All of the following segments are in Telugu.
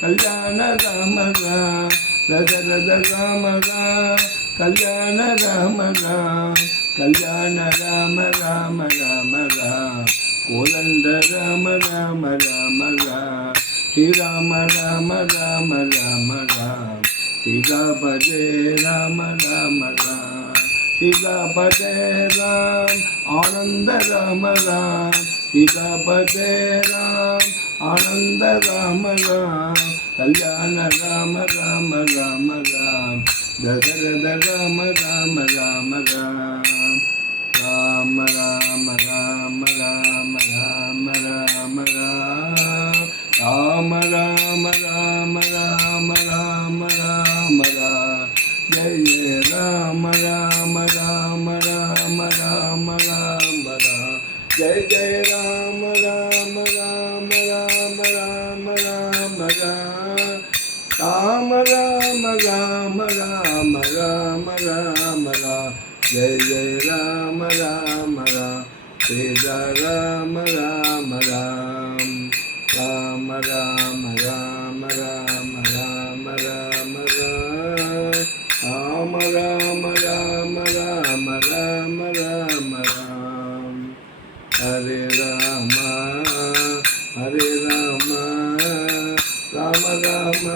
கல்யாண ராமதா ரதரத ராமதா கல்யாண ராமராம் கல்யாண ராம ராம ராம ராம் கோலண்ட ராம ராம ராம ராம் ஸ்ரீராம ராம ராம ராம ராம் ஸ்ரீராபதே ராம ராம ராம் ஸ்ரீராபதே ராம் ஆனந்த ராம ராம் ஸ்ரீராபதே ராம் ஆனந்த ராம ராம் కళ్యాణ రామ రామ రామ రామ దశరథ రామ రామ రామ రామ రామ రామ రామ రామ రామ రామ రామ రామ రామ రామ రామ రామ రామ రామ జయ జయ రామ రామ రామ రామ రామ రామ రామ జయ జయ రామ రామ రామ రామ రామ రామ రామ రామ రామ రామ రామ రామ రామ జయ జయ రామ రామ రామ సీతా రామ రామ రామ రామ రామ రామ రామ రామ రామ రామ రామ రామ రామ రామ రామ రామ హరే రామ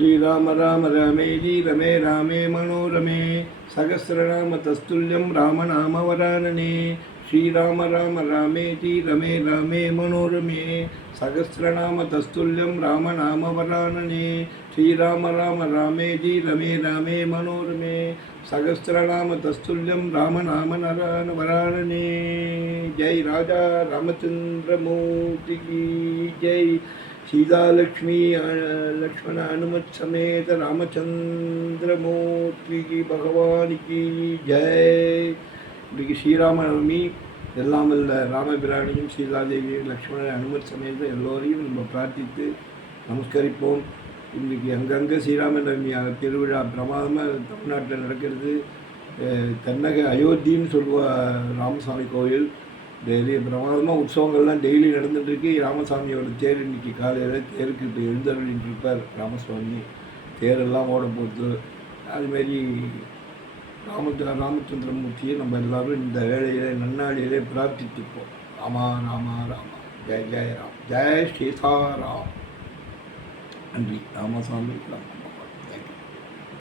శ్రీరామ రామ రమేజీ రమే రామే మనోరమే సహస్రనామ తస్తుల్యం రామనామవరాననే శ్రీరామ రామ రామేతి రమే రామే మనోరమే సహస్రనామ తస్తుల్యం రామనామవరాననే శ్రీరామ రామ రామేతి రమే రామే మనోరమే సహస్రనామ తస్తుల్యం రామనామ వరాననే జై రాజా రామచంద్రమూర్తికి జై சீதாலட்சுமி லக்ஷ்மண அனுமத் சமேத ராமச்சந்திரமூர்த்திக்கு பகவானிக்கு ஜெய். இன்றைக்கு ஸ்ரீராமநவமி. எல்லாம் வல்ல ராமபிராணியும் சீதாதேவியும் லக்ஷ்மண அனுமத் சமேத எல்லோரையும் நம்ம பிரார்த்தித்து நமஸ்கரிப்போம். இன்றைக்கு அங்கங்கே ஸ்ரீராம ஸ்ரீராமநவமி திருவிழா பிரமாதமாக தமிழ்நாட்டில் நடக்கிறது. தென்னக அயோத்தின்னு சொல்லுவா ராமசாமி கோயில். டெய்லி பிரமாதமாக உற்சவங்கள்லாம் டெய்லி நடந்துட்டுருக்கு. ராமசாமியோட தேர் இன்னைக்கு காலையில் தேருக்கு இப்போ எழுந்தருளின்னு இருப்பார். ராமசுவாமி தேரெல்லாம் ஓட போகுது அதுமாரி ராமச்சந்திர ராமச்சந்திரமூர்த்தியை நம்ம எல்லாரும் இந்த வேளையிலே நன்னாளியிலே பிரார்த்தித்துப்போம். ராமா ராமா ராமா. ஜெய ஜெய ராம். ஜெய ஸ்ரீசாராம் நன்றி. ராமசாமி ராமா